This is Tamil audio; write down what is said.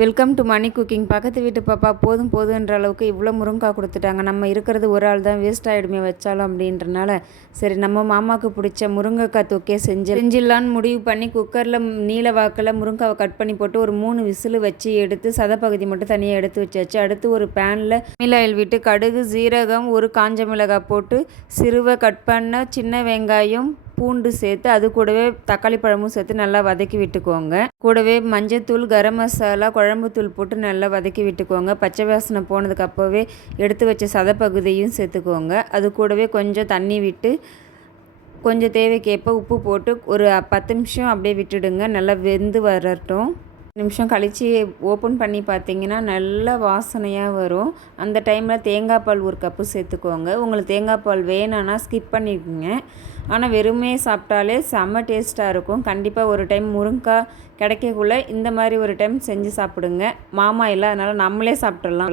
Welcome to money cooking. பக்கத்து வீட்டு பாப்பா போதும் போதுன்ற அளவுக்கு இவ்வளோ முருங்கைக்காய் கொடுத்துட்டாங்க. நம்ம இருக்கிறது ஒரு ஆள் தான், வேஸ்ட் ஆகிடுமே வச்சாலும் அப்படின்றனால சரி நம்ம மாமாவுக்கு பிடிச்ச முருங்கைக்காய் தொக்கே செஞ்சிடலான்னு முடிவு பண்ணி குக்கரில் நீல வாக்கில் முருங்காவை கட் பண்ணி போட்டு ஒரு 3 விசில் வச்சு எடுத்து சதப்பகுதி மட்டும் தனியாக எடுத்து வச்சாச்சு. அடுத்து ஒரு பேனில் மிளகாய் விட்டு கடுகு, சீரகம், ஒரு காஞ்ச மிளகாய் போட்டு சிறுவை கட் பண்ண சின்ன வெங்காயம், பூண்டு சேர்த்து அது கூடவே தக்காளி பழமும் சேர்த்து நல்லா வதக்கி விட்டுக்கோங்க. கூடவே மஞ்சத்தூள், கரம் மசாலா, குழம்புத்தூள் போட்டு நல்லா வதக்கி விட்டுக்கோங்க. பச்சை வாசனை போனதுக்கு அப்போவே எடுத்து வச்ச சதப்பகுதியும் சேர்த்துக்கோங்க. அது கூடவே கொஞ்சம் தண்ணி விட்டு கொஞ்சம் தேவைக்கேற்ப உப்பு போட்டு ஒரு 10 நிமிஷம் அப்படியே விட்டுடுங்க. நல்லா வெந்து வரட்டும். நிமிஷம் கழித்து ஓப்பன் பண்ணி பார்த்தீங்கன்னா நல்ல வாசனையாக வரும். அந்த டைமில் தேங்காய் பால் ஒரு கப்பு சேர்த்துக்கோங்க. உங்களுக்கு தேங்காய் பால் வேணும்னா ஸ்கிப் பண்ணிக்கோங்க. ஆனால் வெறுமே சாப்பிட்டாலே செம்ம டேஸ்ட்டாக இருக்கும். கண்டிப்பாக ஒரு டைம் முருங்கைக்காய் கிடைக்கக்குள்ளே இந்த மாதிரி ஒரு டைம் செஞ்சு சாப்பிடுங்க. மாமா இல்லை, அதனால் நம்மளே சாப்பிட்றலாம்.